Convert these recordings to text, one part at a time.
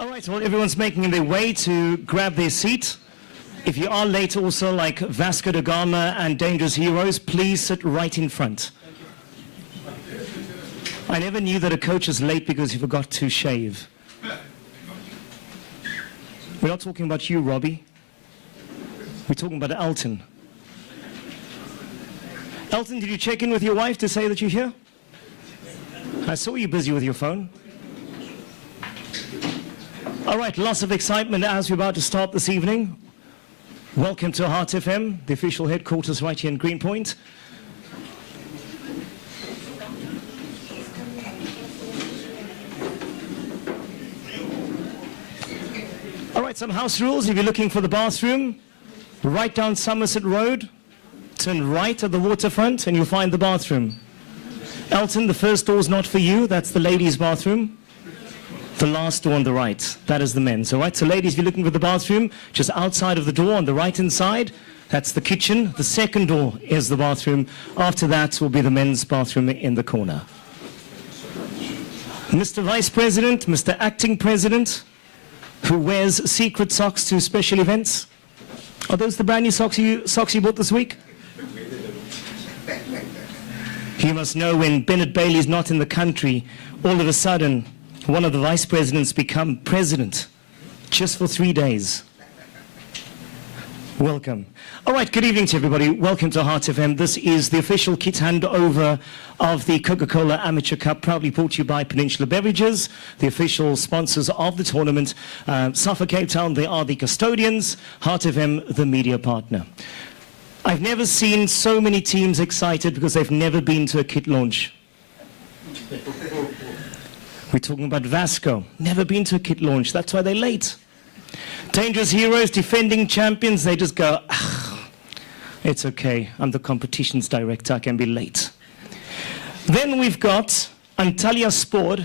All right, well, everyone's making their way to grab their seat. If you are late also, like Vasco da Gama and Dangerous Heroes, please sit right in front. I never knew that a coach is late because he forgot to shave. We're not talking about you, Robbie. We're talking about Elton. Elton, did you check in with your wife to say that you're here? I saw you busy with your phone. All right, lots of excitement as we're about to start this evening. Welcome to Heart FM, the official headquarters right here in Greenpoint. All right, some house rules. If you're looking for the bathroom, right down Somerset Road, turn right at the waterfront and you'll find the bathroom. Elton, the first door's not for you. That's the ladies' bathroom. The last door on the right, that is the men's. All right, so ladies, if you're looking for the bathroom, just outside of the door on the right-hand side, that's the kitchen. The second door is the bathroom. After that will be the men's bathroom in the corner. Mr. Vice President, Mr. Acting President, who wears secret socks to special events. Are those the brand new socks you bought this week? You must know when Bennett Bailey's not in the country, all of a sudden, one of the vice presidents become president, just for 3 days. Welcome. All right, good evening to everybody. Welcome to Heart FM. This is the official kit handover of the Coca-Cola Amateur Cup, proudly brought to you by Peninsula Beverages, the official sponsors of the tournament. Safa Cape Town, they are the custodians. Heart FM, the media partner. I've never seen so many teams excited because they've never been to a kit launch. We're talking about Vasco, never been to a kit launch, that's why they're late. Dangerous Heroes, defending champions, they just go, it's okay, I'm the competitions director, I can be late. Then we've got Antalya Sport.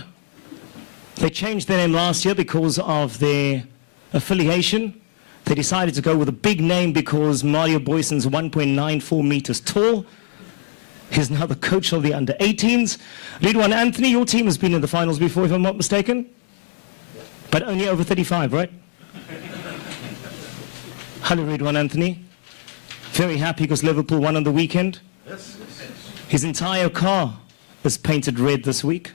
They changed their name last year because of their affiliation. They decided to go with a big name because Mario Boyson's 1.94 meters tall. He's now the coach of the under-18s. Ridwan Anthony, your team has been in the finals before, if I'm not mistaken? But only over 35, right? Hello, Ridwan Anthony. Very happy because Liverpool won on the weekend. Yes. His entire car is painted red this week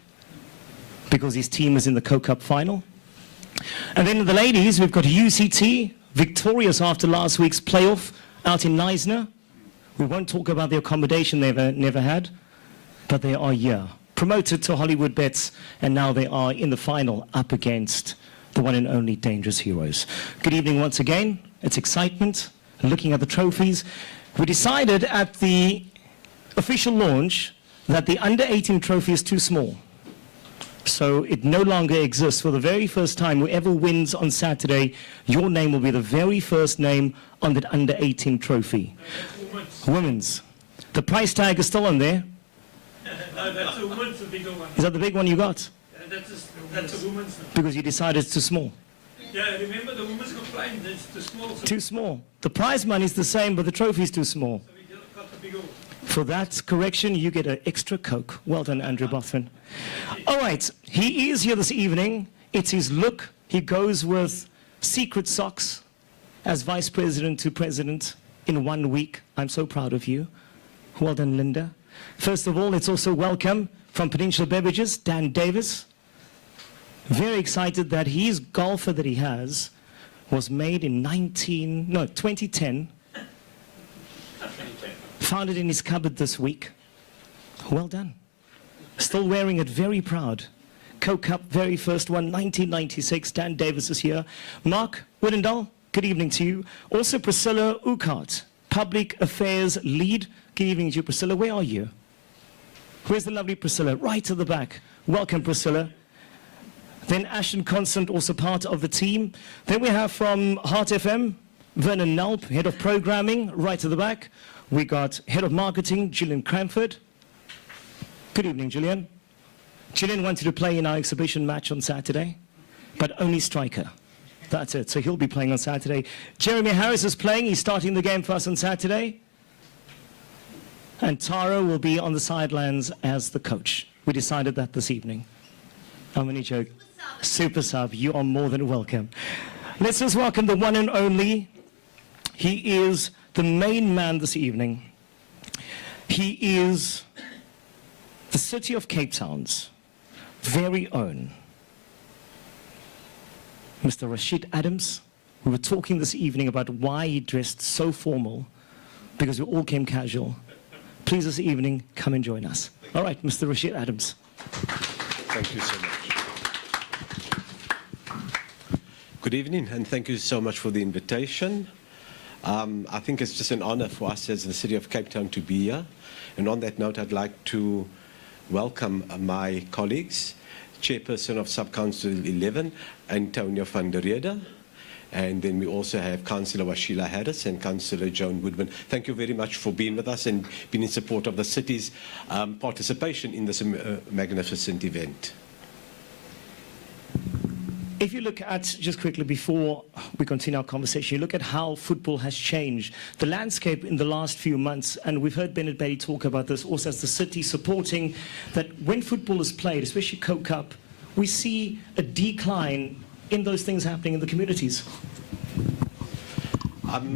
because his team is in the Coke Cup final. And then in the ladies, we've got UCT, victorious after last week's playoff out in Neisner. We won't talk about the accommodation they've never had, but they are here. Promoted to Hollywood Bets, and now they are in the final up against the one and only Dangerous Heroes. Good evening once again. It's excitement, looking at the trophies. We decided at the official launch that the under-18 trophy is too small. So it no longer exists. For the very first time, whoever wins on Saturday, your name will be the very first name on that under-18 trophy. Women's. The price tag is still on there. No, that's a woman's, the bigger one. Is that the big one you got? Yeah, that's a woman's. Because you decided it's too small. Yeah, remember the women's complained it's too small. So too small. The prize money is the same, but the trophy is too small. So we got the bigger one. For that correction, you get an extra Coke. Well done, Andrew Bothman. All right, he is here this evening. It's his look. He goes with secret socks as vice president to president in 1 week. I'm so proud of you. Well done, Linda. First of all, let's also welcome from Peninsula Beverages, Dan Davis. Very excited that his golfer that he has was made in 2010. Found it in his cupboard this week. Well done. Still wearing it, very proud. Coke Cup, very first one, 1996. Dan Davis is here. Mark Widdendal, good evening to you. Also Priscilla Ukart, Public Affairs Lead. Good evening to you, Priscilla. Where are you? Where's the lovely Priscilla? Right to the back. Welcome, Priscilla. Then Ashton Constant, also part of the team. Then we have from Heart FM, Vernon Nalp, Head of Programming, right to the back. We got Head of Marketing, Gillian Cranford. Good evening, Gillian. Gillian wanted to play in our exhibition match on Saturday, but only striker. That's it, so he'll be playing on Saturday. Jeremy Harris is playing, he's starting the game for us on Saturday. And Tara will be on the sidelines as the coach. We decided that this evening. I'm only joking. Super sub, you are more than welcome. Let's just welcome the one and only. He is the main man this evening. He is the City of Cape Town's very own Mr. Rashid Adams. We were talking this evening about why he dressed so formal, because we all came casual. Please this evening, come and join us. All right, Mr. Rashid Adams. Thank you so much. Good evening, and thank you so much for the invitation. I think it's just an honor for us as the City of Cape Town to be here. And on that note, I'd like to welcome my colleagues, Chairperson of Sub-Council 11, Antonio van der Rede. And then we also have Councillor Washila Harris and Councillor Joan Woodman. Thank you very much for being with us and being in support of the city's participation in this magnificent event. If you look at, just quickly before we continue our conversation, you look at how football has changed, the landscape in the last few months, and we've heard Bennett Bailey talk about this also as the city supporting that when football is played, especially Coke Cup, we see a decline in those things happening in the communities.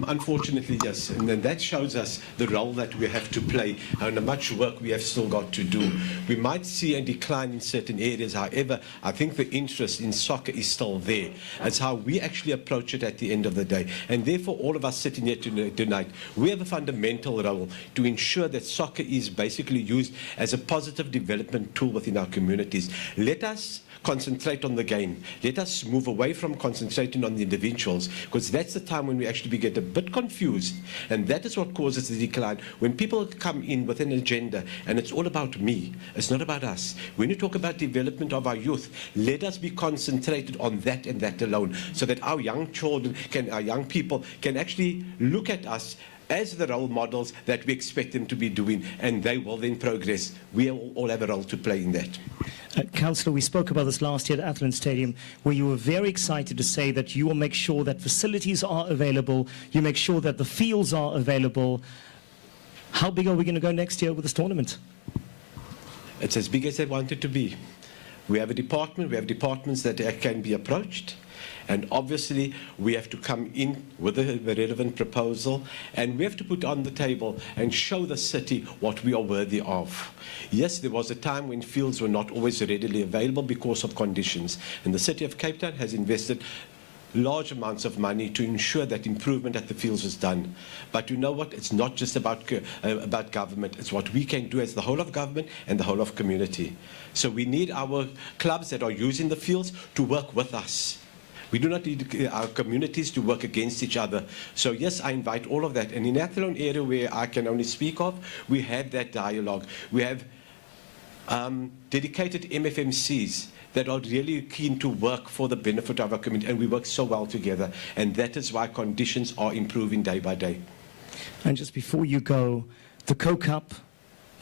Unfortunately, yes, and then that shows us the role that we have to play and how much work we have still got to do. We might see a decline in certain areas, however, I think the interest in soccer is still there. It's how we actually approach it at the end of the day. And therefore, all of us sitting here tonight, we have a fundamental role to ensure that soccer is basically used as a positive development tool within our communities. Let us concentrate on the game. Let us move away from concentrating on the individuals, because that's the time when we actually get a bit confused, and that is what causes the decline. When people come in with an agenda and it's all about me, it's not about us. When you talk about development of our youth, let us be concentrated on that and that alone, so that our young children, our young people can actually look at us as the role models that we expect them to be doing, and they will then progress. We all have a role to play in that. Councillor, we spoke about this last year at Athlone Stadium, where you were very excited to say that you will make sure that facilities are available, you make sure that the fields are available. How big are we going to go next year with this tournament? It's as big as they want it to be. We have a department, we have departments that can be approached. And obviously, we have to come in with a relevant proposal, and we have to put on the table and show the city what we are worthy of. Yes, there was a time when fields were not always readily available because of conditions, and the City of Cape Town has invested large amounts of money to ensure that improvement at the fields is done. But you know what? It's not just about government. It's what we can do as the whole of government and the whole of community. So we need our clubs that are using the fields to work with us. We do not need our communities to work against each other. So yes, I invite all of that. And in the Athlone area, where I can only speak of, we have that dialogue. We have dedicated MFMCs that are really keen to work for the benefit of our community, and we work so well together. And that is why conditions are improving day by day. And just before you go, the Coke Cup,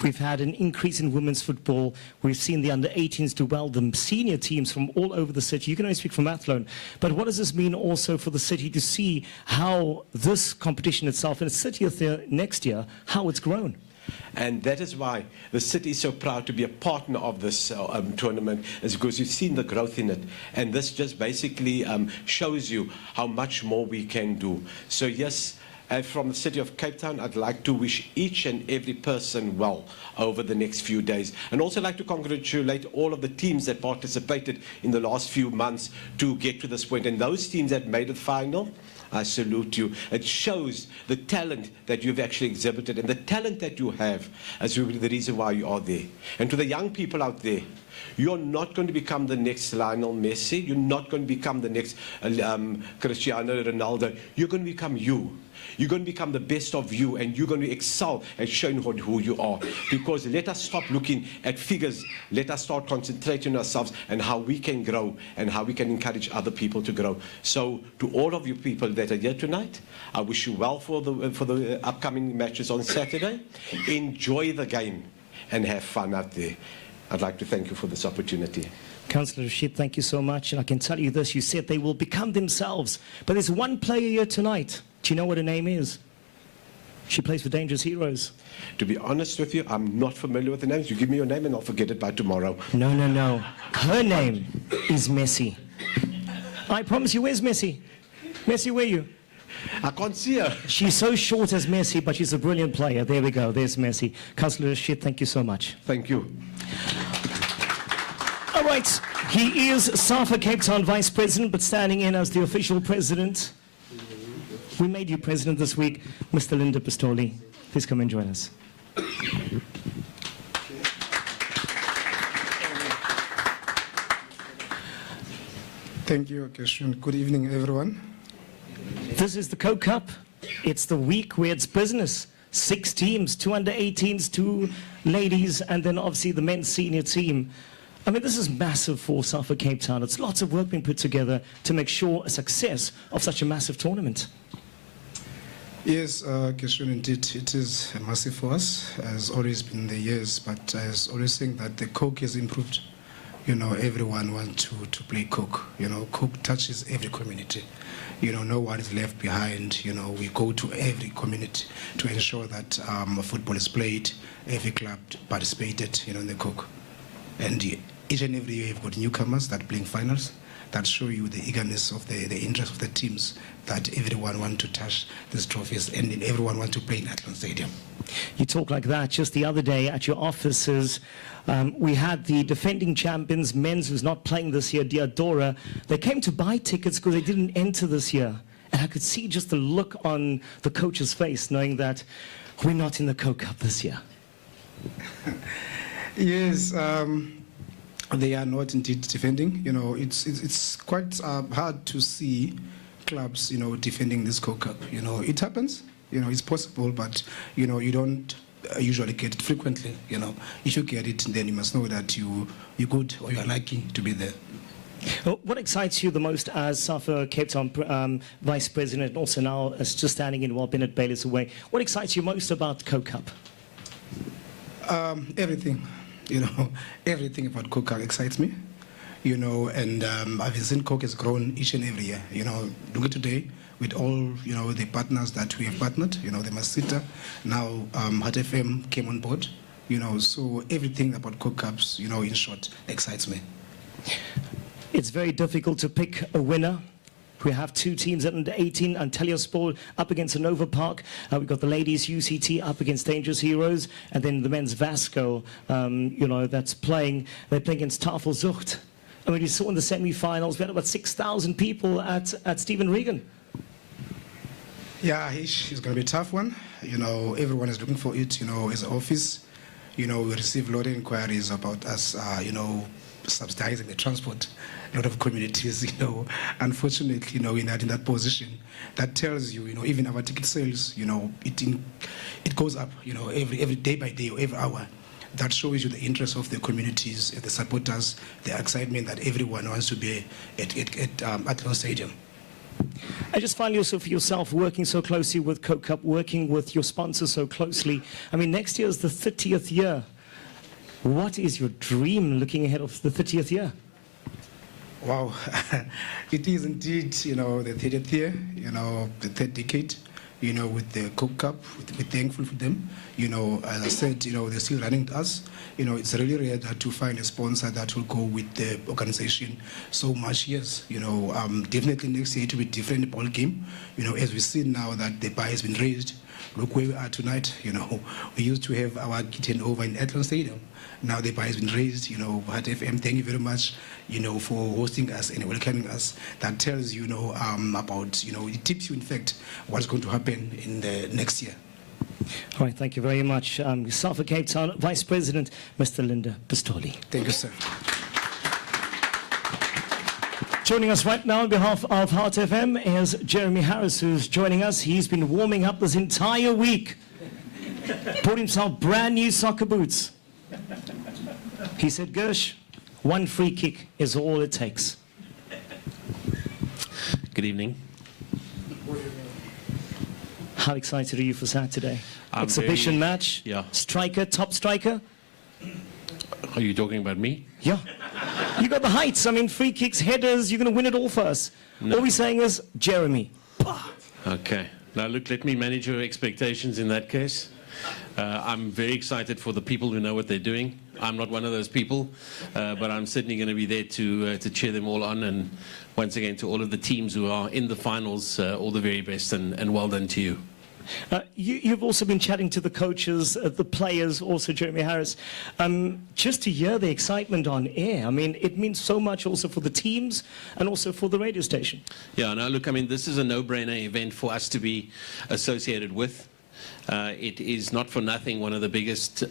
we've had an increase in women's football. We've seen the under-18s do well, the senior teams from all over the city. You can only speak from Athlone. But what does this mean also for the city to see how this competition itself, and it's 30th year next year, how it's grown? And that is why the city is so proud to be a partner of this tournament, is because you've seen the growth in it. And this just basically shows you how much more we can do. So yes, from the City of Cape Town, I'd like to wish each and every person well over the next few days. And also like to congratulate all of the teams that participated in the last few months to get to this point. And those teams that made the final, I salute you. It shows the talent that you've actually exhibited, and the talent that you have as the reason why you are there. And to the young people out there, you're not going to become the next Lionel Messi. You're not going to become the next Cristiano Ronaldo. You're going to become you. You're going to become the best of you, and you're going to excel at showing who you are. Because let us stop looking at figures. Let us start concentrating on ourselves and how we can grow and how we can encourage other people to grow. So to all of you people that are here tonight, I wish you well for the upcoming matches on Saturday. Enjoy the game and have fun out there. I'd like to thank you for this opportunity. Councillor Rashid, thank you so much. And I can tell you this, you said they will become themselves. But there's one player here tonight. Do you know what her name is? She plays for Dangerous Heroes. To be honest with you, I'm not familiar with the names. You give me your name and I'll forget it by tomorrow. No, no, no. Her name is Messi. I promise you, where's Messi? Messi, where are you? I can't see her. She's so short as Messi, but she's a brilliant player. There we go. There's Messi. Councillor Rashid, thank you so much. Thank you. All right. He is SAFA Cape Town Vice President, but standing in as the official president. We made you president this week, Mr. Linda Pistoli. Please come and join us. Thank you, Keshun. Good evening, everyone. This is the Coke Cup. It's the week where it's business. 6 teams, 2 under-18s, 2 ladies, and then obviously the men's senior team. I mean, this is massive for SAFA Cape Town. It's lots of work being put together to make sure a success of such a massive tournament. Yes, Keshun, indeed, it is massive for us, as always been the years, but as always saying that the Coke has improved. You know, everyone wants to play Coke. You know, Coke touches every community. You know, no one is left behind. You know, we go to every community to ensure that football is played, every club participated, you know, in the Coke. And each and every year you've got newcomers that playing finals that show you the eagerness of the interest of the teams, that everyone wants to touch these trophies and everyone wants to play in Atlant Stadium. You talk like that. Just the other day at your offices, we had the defending champions, men's who's not playing this year, Diadora. They came to buy tickets because they didn't enter this year. And I could see just the look on the coach's face, knowing that we're not in the Coke Cup this year. Yes, they are not indeed defending. You know, it's quite hard to see clubs, you know, defending this Coke Cup. You know, it happens. You know, it's possible, but you know, you don't usually get it frequently. You know, if you get it, then you must know that you're good or you're lucky to be there. Well, what excites you the most as SAFA Cape Town Vice President, and also now as just standing in while Bennett Bale is away? What excites you most about Coke Cup? Everything. You know, everything about Coke Cup excites me. You know, and I've seen Coke has grown each and every year. You know, look at today with all, you know, the partners that we have partnered. You know, the Masita, now Heart FM came on board. You know, so everything about Coke Cups, you know, in short, excites me. It's very difficult to pick a winner. We have 2 teams at under 18, Antalya Sport up against Handover Park. We've got the ladies UCT up against Dangerous Heroes, and then the men's Vasco, you know, that's playing. They're playing against Tafel Zucht. I mean, you saw in the semi-finals, we had about 6,000 people at Stephen Regan. Yeah, it's going to be a tough one. You know, everyone is looking for it. You know, as an office, you know, we receive a lot of inquiries about us, you know, subsidizing the transport. A lot of communities, you know, unfortunately, you know, we're not in that position. That tells you, you know, even our ticket sales, you know, it goes up, you know, every day by day or every hour. That shows you the interest of the communities, the supporters, the excitement that everyone wants to be at Atlant Stadium. I just find yourself working so closely with Coke Cup, working with your sponsors so closely. I mean, next year is the 30th year. What is your dream looking ahead of the 30th year? Wow, it is indeed, you know, the 30th year, you know, the 3rd decade, you know, with the Coke Cup. We're thankful for them. You know, as I said, you know, they're still running to us. You know, it's really rare to find a sponsor that will go with the organization so much years. You know, definitely next year it will be a different ball game. You know, as we see now that the bar has been raised, look where we are tonight. You know, we used to have our kitchen over in Atlant Stadium. Now the bar has been raised. You know, Heart FM, thank you very much, you know, for hosting us and welcoming us. That tells you, know, about, you know, it tips you, in fact, what's going to happen in the next year. All right, thank you very much. SAFA Cape Town Vice President, Mr. Linda Pistoli. Thank you, sir. Joining us right now on behalf of Heart FM is Jeremy Harris, who's joining us. He's been warming up this entire week. Bought himself brand new soccer boots. He said, Gersh, 1 free kick is all it takes. Good evening. How excited are you for Saturday? I'm Exhibition very- match? Yeah. Striker, top striker? Are you talking about me? Yeah. You got the heights. I mean, free kicks, headers, you're going to win it all for us. No. All we're saying is, Jeremy. Okay. Now, look, let me manage your expectations in that case. I'm very excited for the people who know what they're doing. I'm not one of those people, but I'm certainly going to be there to cheer them all on. And once again, to all of the teams who are in the finals, all the very best and well done to you. You've also been chatting to the coaches, the players, also Jeremy Harris, just to hear the excitement on air. I mean, it means so much also for the teams and also for the radio station. Yeah, no, look, I mean, this is a no-brainer event for us to be associated with. It is not for nothing one of the biggest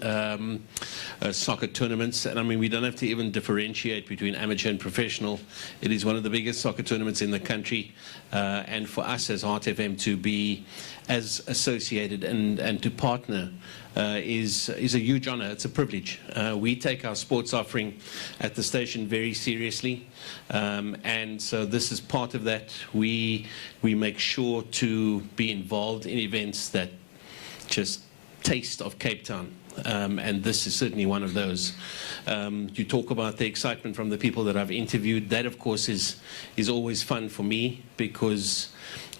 soccer tournaments, and I mean we don't have to even differentiate between amateur and professional. It is one of the biggest soccer tournaments in the country, and for us as Heart FM to be as associated and to partner is a huge honor. It's a privilege. We take our sports offering at the station very seriously, and so this is part of that. We make sure to be involved in events that just taste of Cape Town, and this is certainly one of those. You talk about the excitement from the people that I've interviewed. That, of course, is always fun for me because,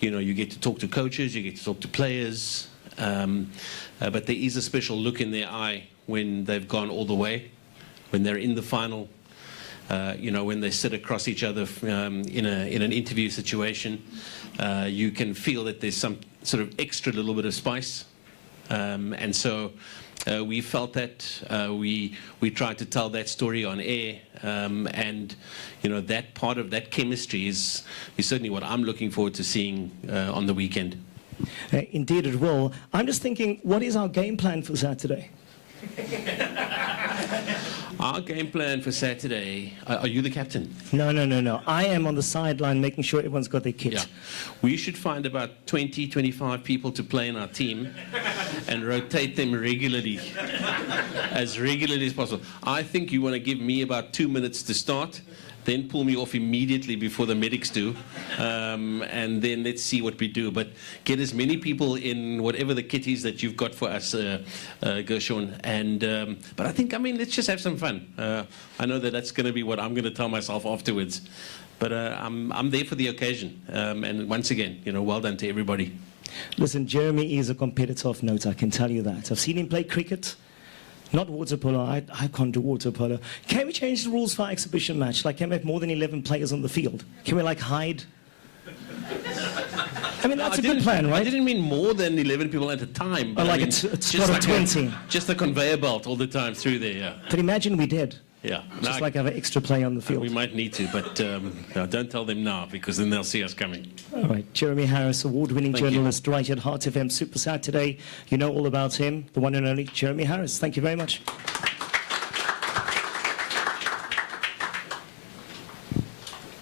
you know, you get to talk to coaches, you get to talk to players, but there is a special look in their eye when they've gone all the way, when they're in the final. You know, when they sit across each other in an interview situation, you can feel that there's some sort of extra little bit of spice. And so we felt that we tried to tell that story on air, and you know that part of that chemistry is certainly what I'm looking forward to seeing on the weekend. Indeed it will. I'm just thinking, what is our game plan for Saturday? Our game plan for Saturday, are you the captain? No. I am on the sideline making sure everyone's got their kit. Yeah. We should find about 20, 25 people to play in our team and rotate them regularly, as regularly as possible. I think you want to give me about 2 minutes to start, then pull me off immediately before the medics do, and then let's see what we do. But get as many people in whatever the kit is that you've got for us, Gershon. And but I think, I mean, let's just have some fun. I know that that's going to be what I'm going to tell myself afterwards. But I'm there for the occasion. And once again, you know, well done to everybody. Listen, Jeremy is a competitor of note, I can tell you that. I've seen him play cricket. Not water polo. I can't do water polo. Can we change the rules for our exhibition match? Like, can we have more than 11 players on the field? Can we, like, hide? I mean, that's a good plan, right? I didn't mean more than 11 people at a time. But like I mean, a squad of 20. Just a conveyor belt all the time through there, yeah. But imagine we did. Yeah. Just like have an extra player on the field. We might need to, but no, don't tell them now, because then they'll see us coming. All right. Jeremy Harris, award-winning journalist, right at Heart FM Super Saturday. You know all about him, the one and only Jeremy Harris. Thank you very much.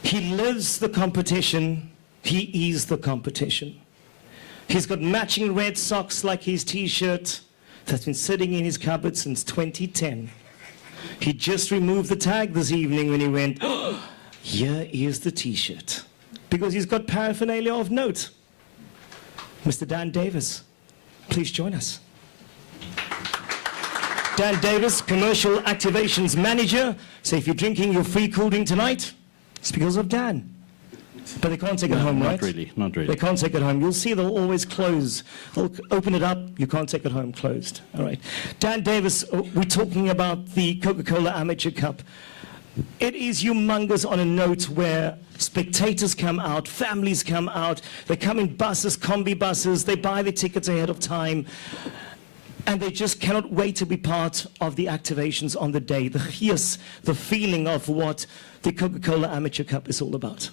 He lives the competition. He is the competition. He's got matching red socks like his T-shirt that's been sitting in his cupboard since 2010. He just removed the tag this evening when he went, oh, here is the T-shirt. Because he's got paraphernalia of note. Mr. Dan Davis, please join us. Dan Davis, Commercial Activations Manager. So if you're drinking your free cool drink tonight, it's because of Dan. But they can't take it home, right? Not really. They can't take it home. You'll see they'll always close. They'll open it up. You can't take it home closed. All right. Dan Davis, we're talking about the Coca-Cola Amateur Cup. It is humongous on a note where spectators come out, families come out. They come in buses, combi buses. They buy the tickets ahead of time. And they just cannot wait to be part of the activations on the day. The feeling of what the Coca-Cola Amateur Cup is all about.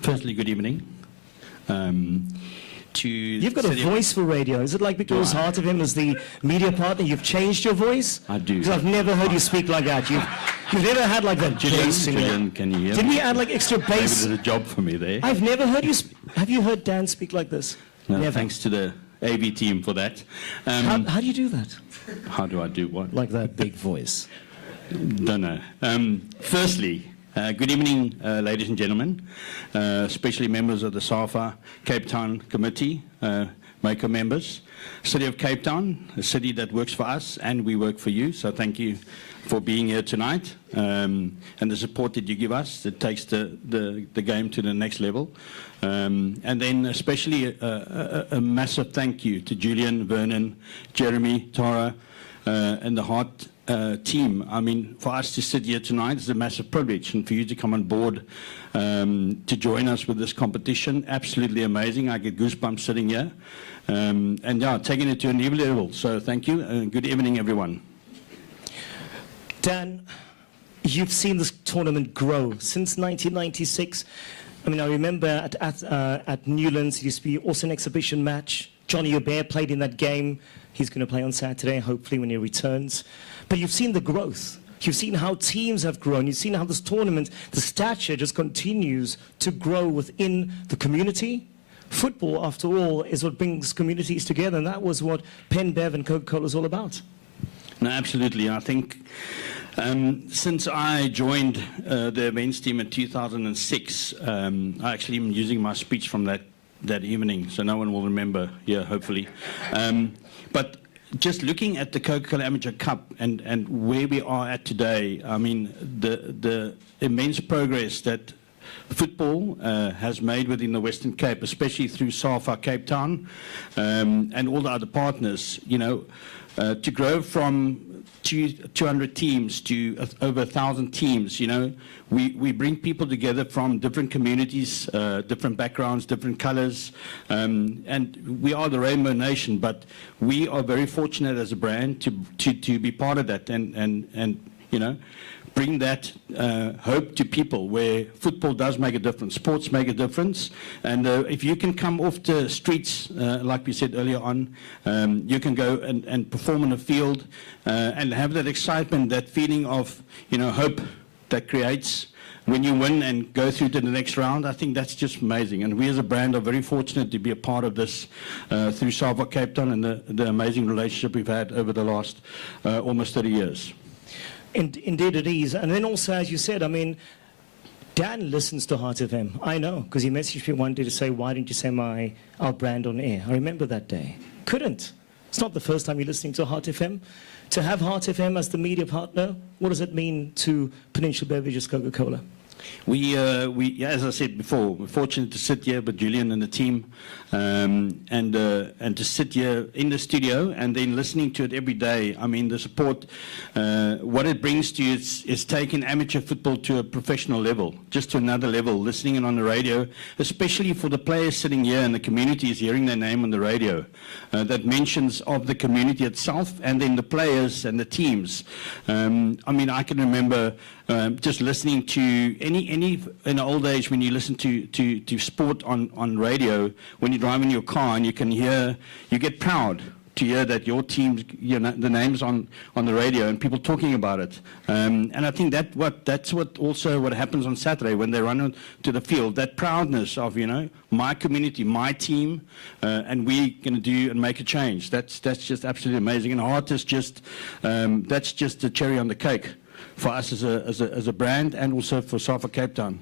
Firstly, good evening. You've got a voice for radio. Is it like because Heart of Him is the media partner, you've changed your voice? I do. Because I've never heard you speak like that. You've never had like that bass in Julian, can you hear Did me? we add like extra bass? Maybe there's a job for me there. I've never heard you. Have you heard Dan speak like this? No, never. Thanks to the AV team for that. How do you do that? How do I do what? Like that big voice. Don't know. Firstly, good evening, ladies and gentlemen, especially members of the SAFA Cape Town Committee, MACO members. City of Cape Town, a city that works for us and we work for you, so thank you for being here tonight and the support that you give us. It takes the game to the next level. And then especially a massive thank you to Julian, Vernon, Jeremy, Tara, and the Heart team. I mean, for us to sit here tonight is a massive privilege, and for you to come on board to join us with this competition, absolutely amazing. I get goosebumps sitting here. And yeah, taking it to a new level. So thank you, and good evening, everyone. Dan, you've seen this tournament grow since 1996. I mean, I remember at Newlands, it used to be also an exhibition match. Johnny Aubert played in that game. He's going to play on Saturday, hopefully, when he returns. But you've seen the growth. You've seen how teams have grown. You've seen how this tournament, the stature just continues to grow within the community. Football, after all, is what brings communities together, and that was what Penn Bev and Coca-Cola is all about. No, absolutely. I think since I joined the events team in 2006, I actually am using my speech from that evening, so no one will remember here, hopefully. But just looking at the Coca-Cola Amateur Cup and where we are at today, I mean, the immense progress that football has made within the Western Cape, especially through SAFA Cape Town and all the other partners, you know, to grow from 200 teams to over 1,000 teams, you know, we bring people together from different communities, different backgrounds, different colors, and we are the Rainbow Nation, but we are very fortunate as a brand to be part of that and you know, bring that hope to people where football does make a difference, sports make a difference, and if you can come off the streets, like we said earlier on, you can go and perform in a field and have that excitement, that feeling of, you know, hope that creates when you win and go through to the next round. I think that's just amazing, and we as a brand are very fortunate to be a part of this through SAFA Cape Town and the amazing relationship we've had over the last almost 30 years. Indeed it is. And then also, as you said, I mean, Dan listens to Heart FM. I know, because he messaged me one day to say, why didn't you say our brand on air? I remember that day. Couldn't. It's not the first time you're listening to Heart FM. To have Heart FM as the media partner, what does it mean to Peninsula Beverages Coca-Cola? We, as I said before, we're fortunate to sit here with Julian and the team, and to sit here in the studio and then listening to it every day. I mean, the support, what it brings to you is taking amateur football to a professional level, just to another level, listening in on the radio, especially for the players sitting here and the communities hearing their name on the radio, that mentions of the community itself and then the players and the teams. I mean, I can remember just listening to any in the old days when you listen to sport on radio, when you drive in your car and you can hear, you get proud to hear that your team, you know, the name's on the radio and people talking about it. And I think that's what happens on Saturday when they run on to the field, that proudness of, you know, my community, my team, and we're going to do and make a change. That's just absolutely amazing. And Heart is just, that's just the cherry on the cake for us as a brand, and also for SAFA Cape Town.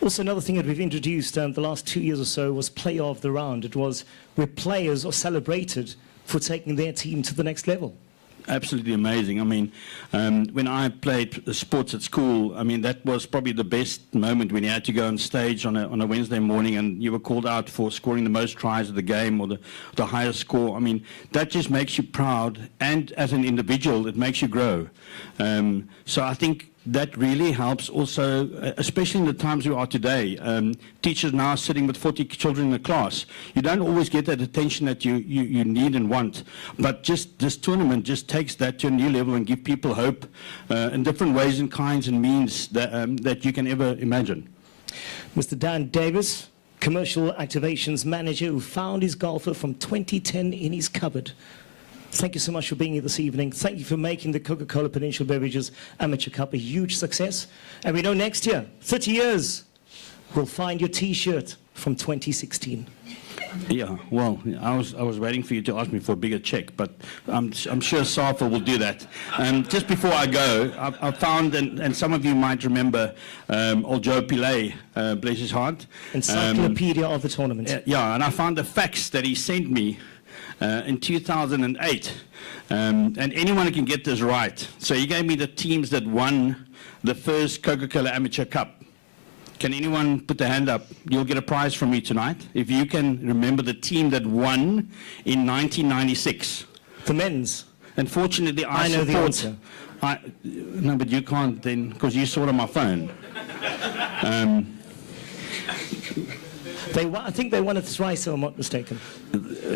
Also, another thing that we've introduced the last 2 years or so was Player of the Round. It was where players are celebrated for taking their team to the next level. Absolutely amazing. I mean, when I played sports at school, I mean, that was probably the best moment when you had to go on stage on a Wednesday morning and you were called out for scoring the most tries of the game or the highest score. I mean, that just makes you proud, and as an individual, it makes you grow. So I think that really helps also, especially in the times we are today. Teachers now sitting with 40 children in a class. You don't always get that attention that you need and want. But just this tournament just takes that to a new level and give people hope in different ways and kinds and means that you can ever imagine. Mr. Dan Davis, Commercial Activations Manager, who found his golfer from 2010 in his cupboard. Thank you so much for being here this evening. Thank you for making the Coca-Cola Peninsula Beverages Amateur Cup a huge success. And we know next year, 30 years, we'll find your T-shirt from 2016. Yeah, well, I was waiting for you to ask me for a bigger check, but I'm sure SAFA will do that. Just before I go, I found, and some of you might remember, old Joe Pillay, bless his heart. Encyclopedia of the tournament. Yeah, and I found the fax that he sent me in 2008, And anyone can get this right. So he gave me the teams that won the first Coca-Cola Amateur Cup. Can anyone put their hand up? You'll get a prize from me tonight. If you can remember the team that won in 1996. The men's. Unfortunately, I know the answer. No, but you can't then, because you saw it on my phone. I think they won it thrice, if I'm not mistaken.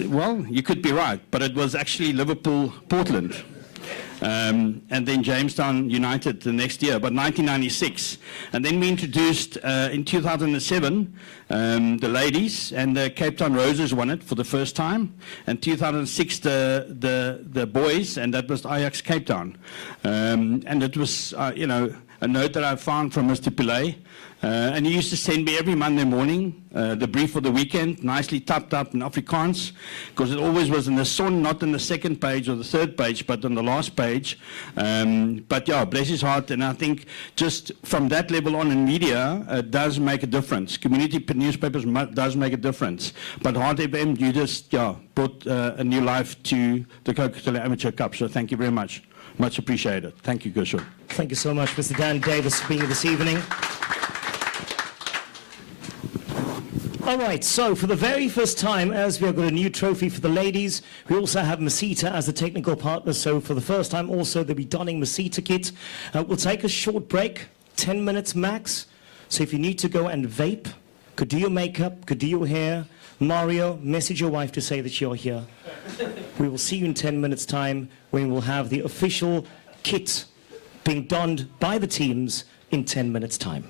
Well, you could be right, but it was actually Liverpool, Portland. And then Jamestown United the next year, but 1996. And then we introduced in 2007 the ladies, and the Cape Town Roses won it for the first time. And 2006 the boys, and that was Ajax Cape Town. And it was a note that I found from Mr. Pillay. And he used to send me every Monday morning the brief for the weekend, nicely typed up in Afrikaans, because it always was in the Son, not in the second page or the third page, but on the last page. But yeah, bless his heart, and I think just from that level on in media does make a difference. Community newspapers does make a difference. But Heart FM, you just brought a new life to the Coca-Cola Amateur Cup, so thank you very much. Much appreciated. Thank you, Gershon. Thank you so much, Mr. Dan Davis, for being here this evening. All right, so for the very first time, as we have got a new trophy for the ladies, we also have Masita as the technical partner. So for the first time also, they'll be donning Masita kit. We'll take a short break, 10 minutes max. So if you need to go and vape, could do your makeup, could do your hair, Mario, message your wife to say that you're here. We will see you in 10 minutes time when we'll have the official kit being donned by the teams in 10 minutes time.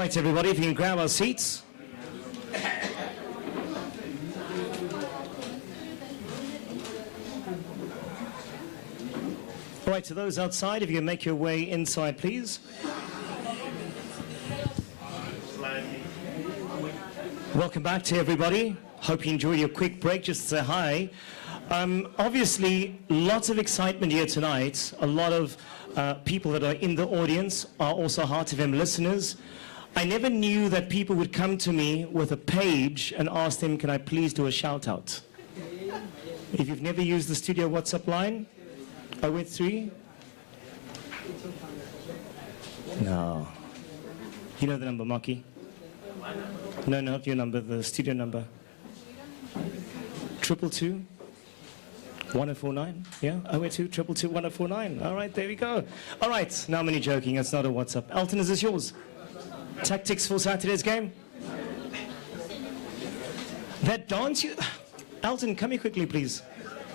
right, everybody, if you can grab our seats. All right, to those outside, if you can make your way inside, please. Welcome back to everybody. Hope you enjoyed your quick break. Just to say hi. Obviously, lots of excitement here tonight. A lot of people that are in the audience are also Heart FM listeners. I never knew that people would come to me with a page and ask them, can I please do a shout out? If you've never used the studio WhatsApp line, 083? No. You know the number, Maki? No, not your number, the studio number. 222 1049? Yeah, 082 222 1049. All right, there we go. All right, now I'm only joking, it's not a WhatsApp. Elton, is this yours? Tactics for Saturday's game? That dance you... Elton, come here quickly, please.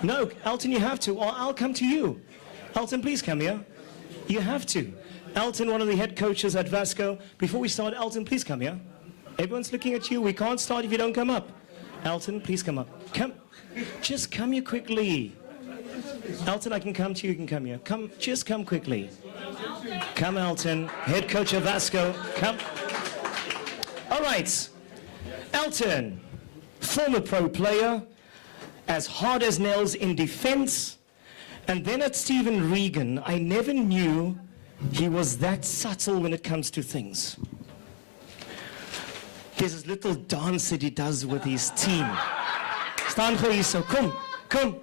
No, Elton, you have to, or I'll come to you. Elton, please come here. You have to. Elton, one of the head coaches at Vasco. Before we start, Elton, please come here. Everyone's looking at you. We can't start if you don't come up. Elton, please come up. Come. Just come here quickly. Elton, I can come to you. You can come here. Come. Just come quickly. Come, Elton. Head coach of Vasco. Come. All right. Elton, former pro player, as hard as nails in defense, and then at Stephen Regan, I never knew he was that subtle when it comes to things. There's this little dance that he does with his team. Staan gou hier so, kom, kom.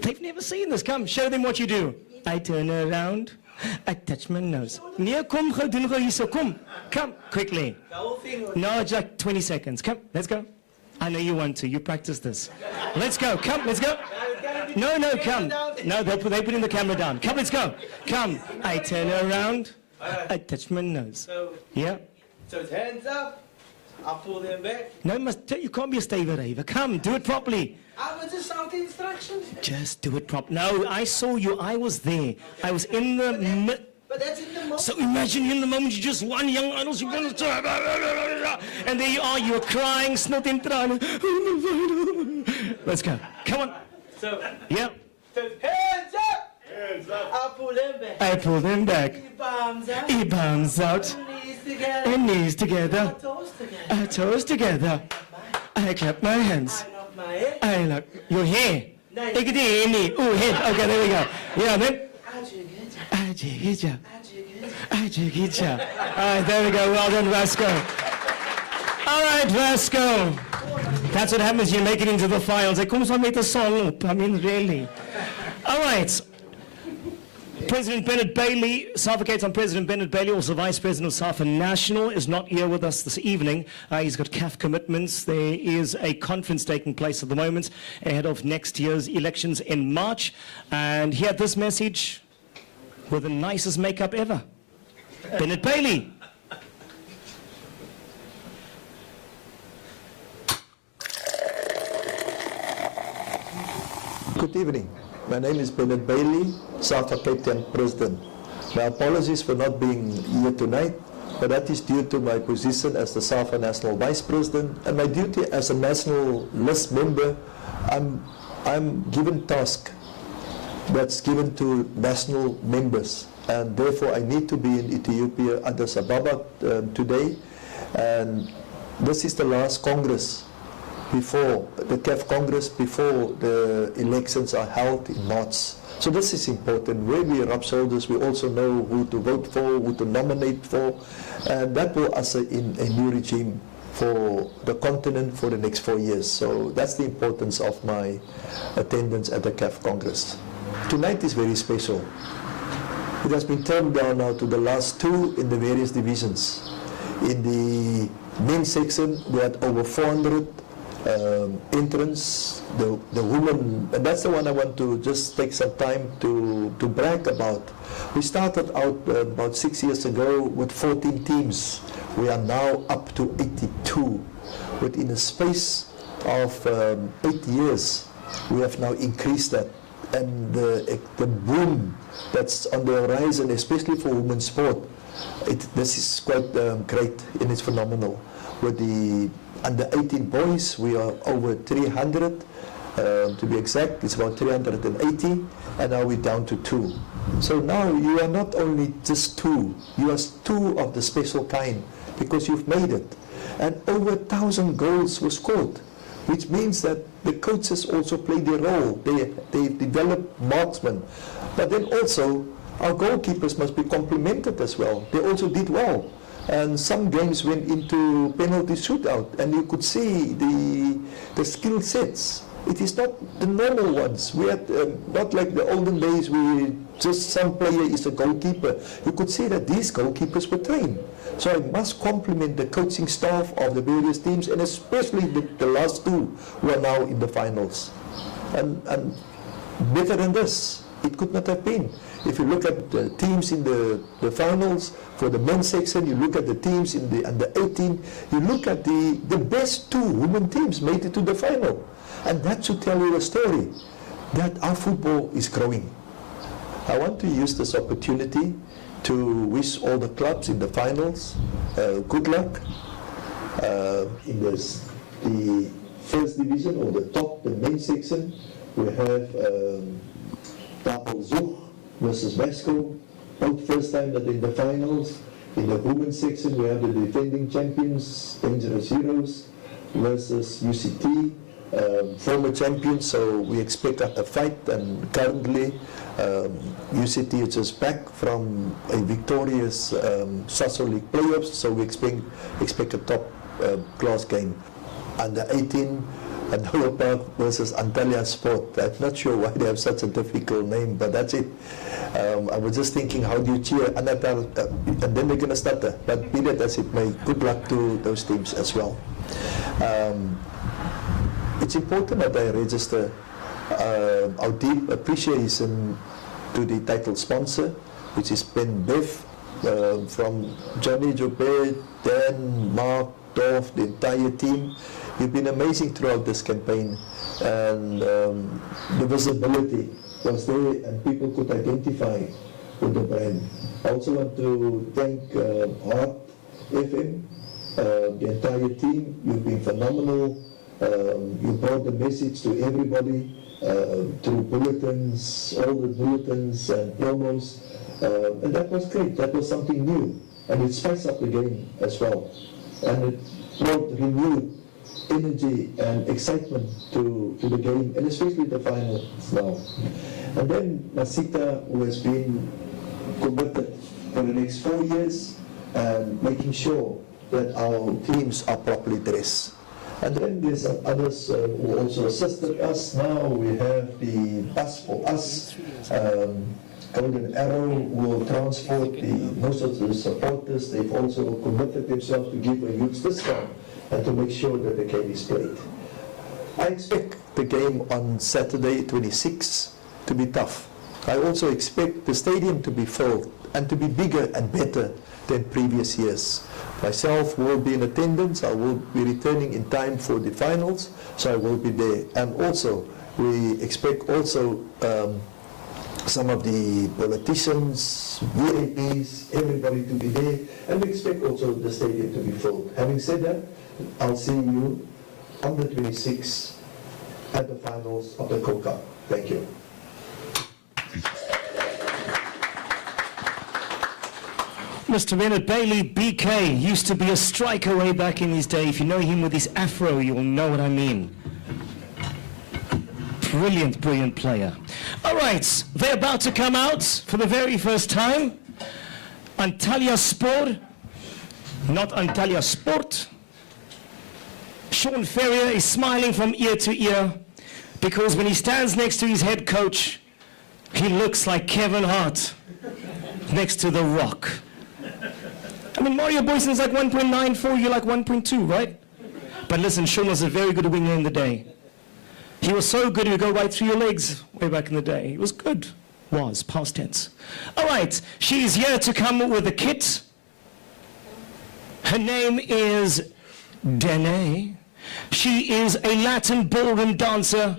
They've never seen this, come, show them what you do. I turn around, I touch my nose. Nee, kom, gou, doen gou hier so, kom, come, quickly. No, it's like 20 seconds, come, let's go. I know you want to, you practice this. Let's go, come, let's go. No, no, come. No, they put in the camera down. Come, let's go. Come. I turn around, I touch my nose. Yeah. So it's hands up, I'll pull them back. No, you can't be a staver. Come, do it properly. I was just out the instructions. Just do it properly. No, I saw you, I was there. I was in the... But that's in the moment. So imagine in the moment you just won young idols, you want to... And there you are, you're crying, snot in tranen. Let's go. Come on. So, Yeah. so hands up! Hands up! I'll pull them back. I pull them back. He bombs out. He bombs out. Knees together. And knees together. Toes together. Our toes together. I clap my hands. I knock my head. I look. Your hair. No. Ik het hier niet. Oh, head. Okay, there we go. Yeah, then. I jig it. I jig it. All right, there we go. Well done, Vasco. All right, Vasco. That's what happens. You make it into the finals. It comes on with the song up. I mean, really. All right. President Bennett Bailey, Suffocates on President Bennett Bailey, also Vice President of SAFA National, is not here with us this evening. He's got CAF commitments. There is a conference taking place at the moment ahead of next year's elections in March. And he had this message with the nicest makeup ever. Bennett Bailey. Good evening. My name is Bennett Bailey, SAFA Cape Town President. My apologies for not being here tonight, but that is due to my position as the SAFA National Vice President and my duty as a national list member. I'm given task that's given to national members, and therefore I need to be in Ethiopia, Addis Ababa today, and this is the last Congress before the CAF Congress, before the elections are held in March. So this is important. Where we rub shoulders, we also know who to vote for, who to nominate for, and that will usher in a new regime for the continent for the next 4 years. So that's the importance of my attendance at the CAF Congress. Tonight is very special. It has been turned down now to the last two in the various divisions. In the men's section, we had over 400 entrants, the women, and that's the one I want to just take some time to brag about. We started out about 6 years ago with 14 teams. We are now up to 82. Within a space of 8 years, we have now increased that. And the boom that's on the horizon, especially for women's sport, this is quite great and it's phenomenal. With the under 18 boys, we are over 300. To be exact, it's about 380, and now we're down to 2. So now you are not only just 2, you are 2 of the special kind, because you've made it. And over 1,000 goals were scored, which means that the coaches also play their role. They develop marksmen. But then also, our goalkeepers must be complimented as well. They also did well. And some games went into penalty shootout, and you could see the skill sets. It is not the normal ones. We had not like the olden days where just some player is a goalkeeper. You could see that these goalkeepers were trained. So I must compliment the coaching staff of the various teams, and especially the last 2 who are now in the finals. And better than this, it could not have been. If you look at the teams in the finals, for the men's section, you look at the teams in the under 18, you look at the best 2 women teams made it to the final. And that should tell you a story that our football is growing. I want to use this opportunity to wish all the clubs in the finals good luck. In the first division, or the top, the main section, we have Tapel Zug versus Vasco, both first time that in the finals. In the women's section, we have the defending champions, Dangerous Heroes versus UCT. Former champions, so we expect a fight, and currently UCT is just back from a victorious Sasol League playoffs, so we expect a top class game. Under 18, Handover Park versus Antalya Sport. I'm not sure why they have such a difficult name, but that's it. I was just thinking, how do you cheer Anatal, and then they're going to stutter, but be that as it may, good luck to those teams as well. It's important that I register our deep appreciation to the title sponsor, which is Ben Bev, from Johnny, Joubert, Dan, Mark, Dorf, the entire team. You've been amazing throughout this campaign, and the visibility was there and people could identify with the brand. I also want to thank Heart FM, the entire team. You've been phenomenal. You brought the message to everybody through bulletins, all the bulletins and promos, and that was great. That was something new, and it spiced up the game as well, and it brought renewed energy and excitement to the game, and especially the finals now. And then Masita, who has been committed for the next 4 years, and making sure that our teams are properly dressed. And then there's others who also assisted us. Now we have the Bus for Us, Golden Arrow, who will transport most of the supporters. They've also committed themselves to give a huge discount and to make sure that the game is played. I expect the game on Saturday, 26, to be tough. I also expect the stadium to be filled and to be bigger and better than previous years. Myself will be in attendance. I will be returning in time for the finals, so I will be there. And also, we expect also some of the politicians, VIPs, everybody to be there, and we expect also the stadium to be filled. Having said that, I'll see you on the 26th at the finals of the Coke Cup. Thank you. Mr. Bennett Bailey, BK, used to be a striker way back in his day. If you know him with his afro, you'll know what I mean. Brilliant, brilliant player. All right, they're about to come out for the very first time. Antalya Sport, not Antalya Sport. Sean Ferrier is smiling from ear to ear because when he stands next to his head coach, he looks like Kevin Hart next to The Rock. I mean, Mario Boyson's like 1.94, you're like 1.2, right? But listen, Sean was a very good winger in the day. He was so good, he would go right through your legs way back in the day. He was good. Was, past tense. All right, she's here to come with a kit. Her name is Dene. She is a Latin ballroom dancer.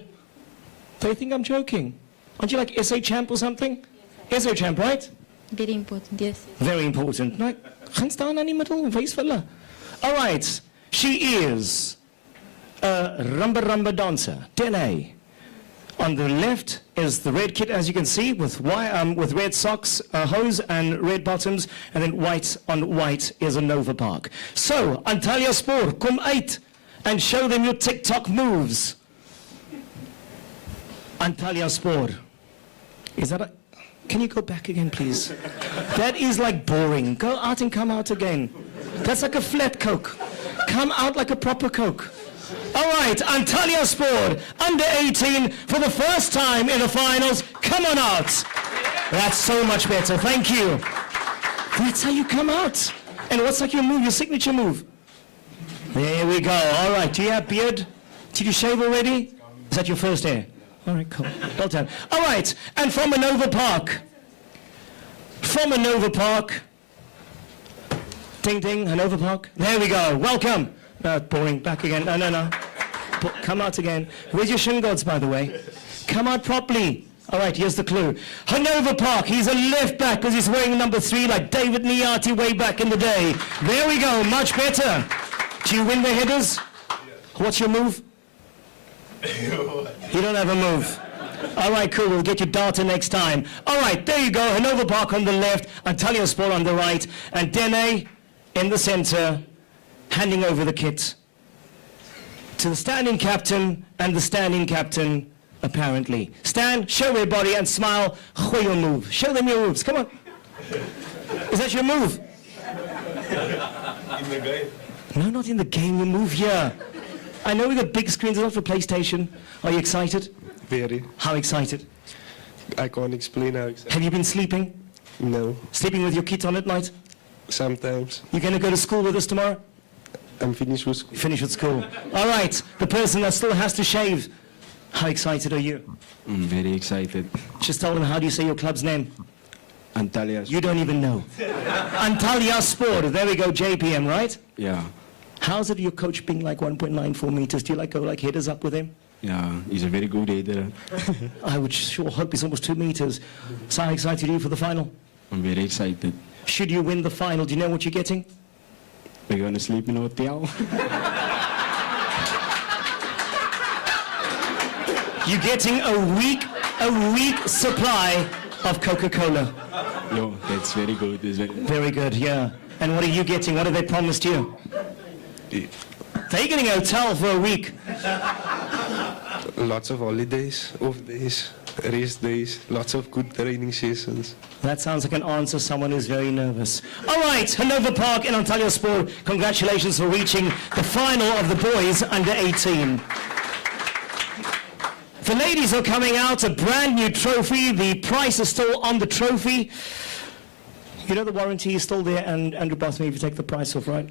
They think I'm joking. Aren't you like SA Champ or something? SA Champ, right? Very important, yes. Very important. Nou, gaan staan aan die middel, wys vir hulle. All right, she is a rumba dancer, Dene. On the left is the red kit, as you can see, with red socks, hose and red bottoms, and then white on white is a Nova Park. So, Antalya Spoor, kom uit and show them your TikTok moves. Antalya Spoor. Is that a... Can you go back again, please? That is like boring. Go out and come out again. That's like a flat Coke. Come out like a proper Coke. All right, Antalya Spoor, under 18, for the first time in the finals. Come on out. That's so much better. Thank you. That's how you come out. And what's like your move, your signature move? There we go. All right, do you have beard? Did you shave already? Is that your first hair? All right, cool. Well done. All right, and from Nova Park. From Nova Park. Ding, ding, Hanover Park. There we go. Welcome. Boring. Back again. No. Come out again. Where's your shin guards, by the way? Come out properly. All right, here's the clue. Hanover Park. He's a left back because he's wearing number 3 like David Niati way back in the day. There we go. Much better. Do you win the headers? What's your move? You don't have a move. All right, cool. We'll get you data next time. All right, there you go. Hanover Park on the left, Antalya Spoor on the right, and Dene in the center, handing over the kit to the standing captain and the standing captain, apparently. Stand, show everybody, and smile. Show your move. Show them your moves. Come on. Is that your move? In the game. No, not in the game. You move here. I know we got big screens, it's not for PlayStation. Are you excited? Very. How excited? I can't explain how excited. Have you been sleeping? No. Sleeping with your kit on at night? Sometimes. You going to go to school with us tomorrow? I'm finished with school. Finish with school. All right, the person that still has to shave. How excited are you? I'm very excited. Just tell them, how do you say your club's name? Antalya. You don't even know. Antalya Spoor. There we go, JPM, right? Yeah. How's it your coach being like 1.94 meters? Do you like go like headers up with him? Yeah, he's a very good header. I would sure hope he's almost 2 meters. So how excited are you for the final? I'm very excited. Should you win the final, do you know what you're getting? We're going to sleep in a hotel. You're getting a week supply of Coca-Cola. No, that's very good. Very good, yeah. And what are you getting? What have they promised you? They're getting a hotel for a week. Lots of holidays, off days, rest days, lots of good training sessions. That sounds like an answer someone who's very nervous. All right, Hanover Park and Antalya Spoor, congratulations for reaching the final of the boys under 18. The ladies are coming out, a brand new trophy. The price is still on the trophy. You know the warranty is still there, and Andrew Boss, maybe take the price off, right?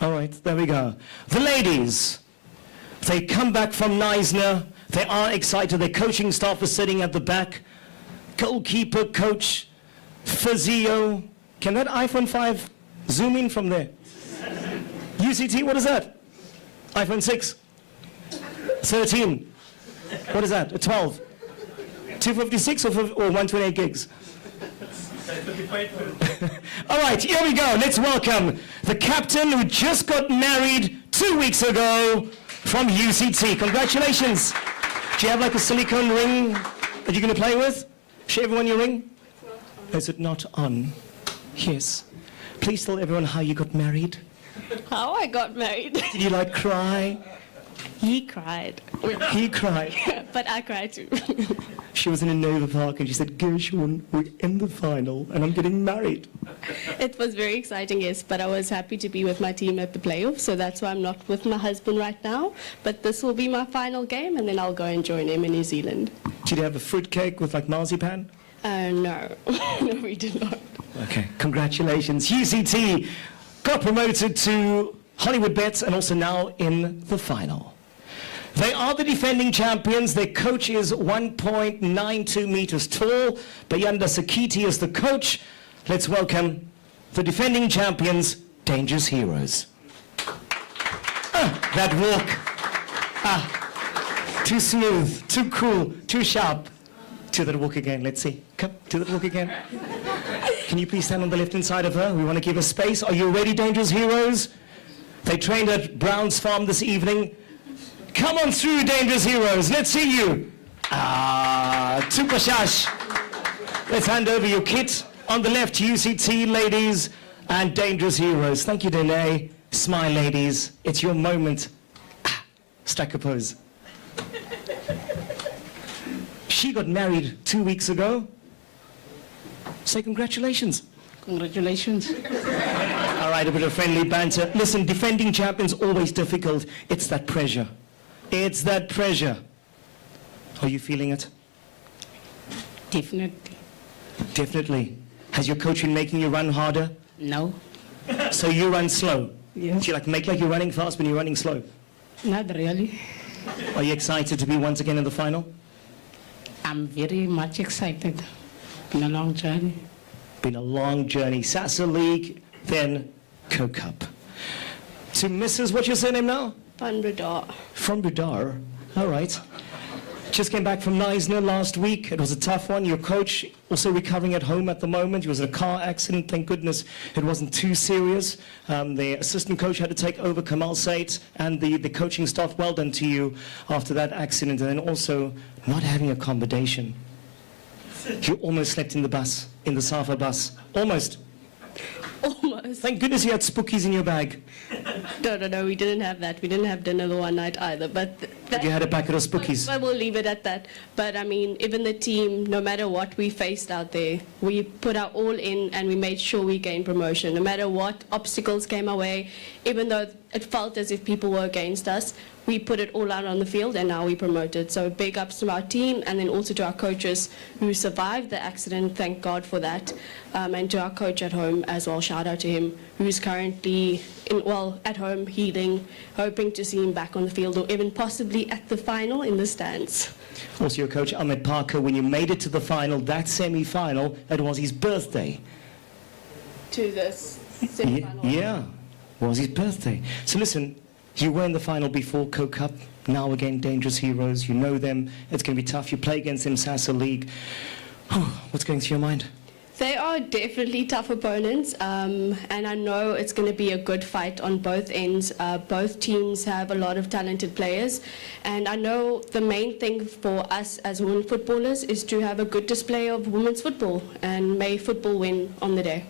All right, there we go. The ladies, they come back from Neisner. They are excited. Their coaching staff is sitting at the back. Goalkeeper, coach, physio. Can that iPhone 5 zoom in from there? UCT, what is that? iPhone 6? 13? What is that? A 12? 256 or 128 gigs? All right, here we go. Let's welcome the captain who just got married 2 weeks ago from UCT. Congratulations. Do you have like a silicone ring that you're going to play with? Show everyone your ring. Is it not on? Yes. Please tell everyone how you got married. How I got married. Did you like cry? He cried. He cried. But I cried too. She was in a Nova Park and she said, Gershwin, we're in the final and I'm getting married. It was very exciting, yes, but I was happy to be with my team at the playoffs, so that's why I'm not with my husband right now. But this will be my final game and then I'll go and join him in New Zealand. Did you have a fruitcake with like marzipan? No. No, we did not. Okay, congratulations. UCT got promoted to Hollywood Bets and also now in the final. They are the defending champions. Their coach is 1.92 meters tall. Bayanda Sakiti is the coach. Let's welcome the defending champions, Dangerous Heroes. That walk. Too smooth, too cool, too sharp. Do that walk again, let's see. Come, do that walk again. Can you please stand on the left-hand side of her? We want to give her space. Are you ready, Dangerous Heroes? They trained at Brown's Farm this evening. Come on through, Dangerous Heroes. Let's see you. Tupashash. Let's hand over your kit. On the left, UCT ladies and Dangerous Heroes. Thank you, Danae. Smile, ladies. It's your moment. Strike a pose. She got married 2 weeks ago. Say congratulations. Congratulations. All right, a bit of friendly banter. Listen, defending champions always difficult. It's that pressure. It's that pressure. Are you feeling it? Definitely. Definitely. Has your coach been making you run harder? No. So you run slow? Yes. Do you make like you're running fast when you're running slow? Not really. Are you excited to be once again in the final? I'm very much excited. Been a long journey. Been a long journey. Sasa League, then Co-Cup. To Mrs. What's your surname now? Van Bredar. From Budar. All right. Just came back from Neisner last week. It was a tough one. Your coach also recovering at home at the moment. He was in a car accident. Thank goodness it wasn't too serious. The assistant coach had to take over, Kamal Said, and the coaching staff, well done to you after that accident. And then also not having accommodation. You almost slept in the bus, in the Safa bus. Almost. Almost. Thank goodness you had spookies in your bag. No, we didn't have that. We didn't have dinner the one night either. But You had a packet of spookies. I will leave it at that. But I mean, even the team, no matter what we faced out there, we put our all in and we made sure we gained promotion. No matter what obstacles came our way, even though it felt as if people were against us, we put it all out on the field and now we promoted. So big ups to our team and then also to our coaches who survived the accident. Thank God for that. And to our coach at home as well. Shout out to him, who's currently at home healing, hoping to see him back on the field or even possibly at the final in the stands. Also your coach Ahmed Parker, when you made it to the final, that semi-final, it was his birthday. To this semi-final. Yeah, it was his birthday. So listen, you were in the final before Co-Cup, now again Dangerous Heroes, you know them, it's going to be tough, you play against them, Sasa League. What's going through your mind? They are definitely tough opponents, and I know it's going to be a good fight on both ends. Both teams have a lot of talented players, and I know the main thing for us as women footballers is to have a good display of women's football, and may football win on the day.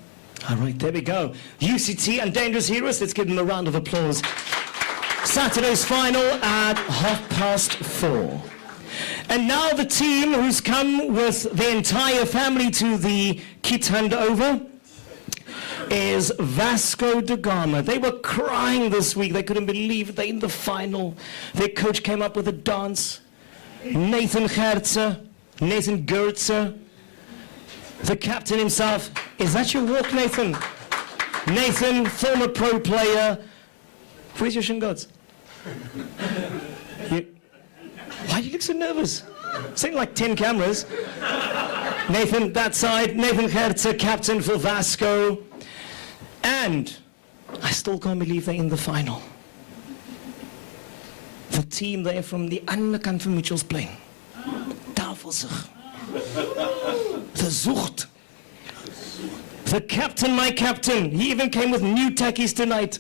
All right, there we go. UCT and Dangerous Heroes, let's give them a round of applause. Saturday's final at 4:30. And now the team who's come with the entire family to the kit handover is Vasco da Gama. They were crying this week. They couldn't believe they're in the final. Their coach came up with a dance. Nathan Gertze, the captain himself. Is that your walk, Nathan? Nathan, former pro player. Where's your shin guards? Why do you look so nervous? Saying like 10 cameras. Nathan, that side. Nathan Gertze, captain for Vasco. And I still can't believe they're in the final. The team there from the andere kant van Mitchell's Plain. Tafelsig. The Zucht. The captain, my captain. He even came with new tackies tonight.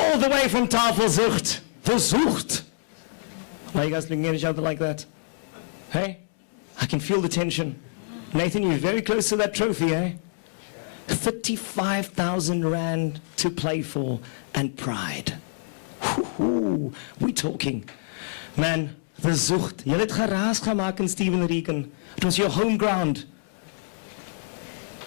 All the way from Tafelzucht. The Zucht. Why are you guys looking at each other like that? Hey? I can feel the tension. Nathan, you're very close to that trophy, eh? 35,000 rand to play for and pride. We talking. Man, the Zucht. Jy het geraas gemaak in Steven Regan. It was your home ground.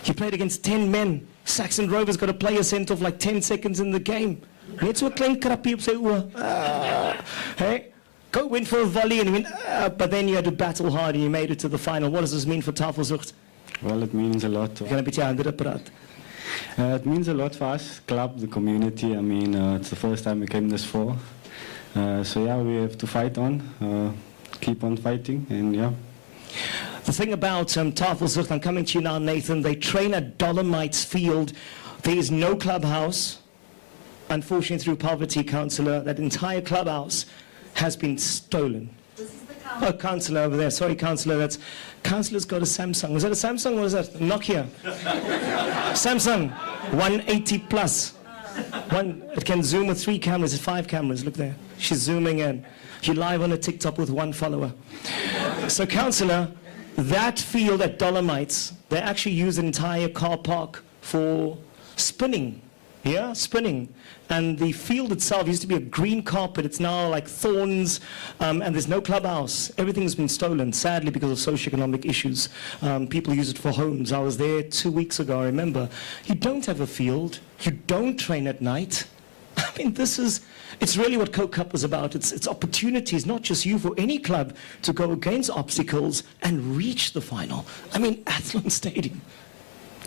You played against 10 men. Saxon Rovers got a player sent off like 10 seconds in the game. Net so 'n klein krappie op sy oë. Hey? Go win for a volley and win, but then you had to battle hard and you made it to the final. What does this mean for Tafelzucht? Well, it means a lot. Can I be harder praat? It means a lot for us, club, the community. I mean, it's the first time we came this far. So yeah, we have to fight on, keep on fighting, and yeah. The thing about Tafelzucht, I'm coming to you now, Nathan, they train at Dolomites Field. There is no clubhouse. Unfortunately, through poverty councillor, that entire clubhouse has been stolen. This is the Oh, Councillor over there. Sorry, Councillor. Councillor's got a Samsung. Was that a Samsung or was that Nokia? Samsung 180 plus. It can zoom with 3 cameras, 5 cameras. Look there. She's zooming in. You're live on a TikTok with 1 follower. So, Councillor, that field at Dolomites, they actually use an entire car park for spinning. Yeah, spinning. And the field itself used to be a green carpet. It's now like thorns, and there's no clubhouse. Everything's been stolen, sadly, because of socioeconomic issues. People use it for homes. I was there 2 weeks ago, I remember. You don't have a field. You don't train at night. I mean, it's really what Coke Cup was about. It's opportunities, not just you, for any club to go against obstacles and reach the final. I mean, Athlone Stadium.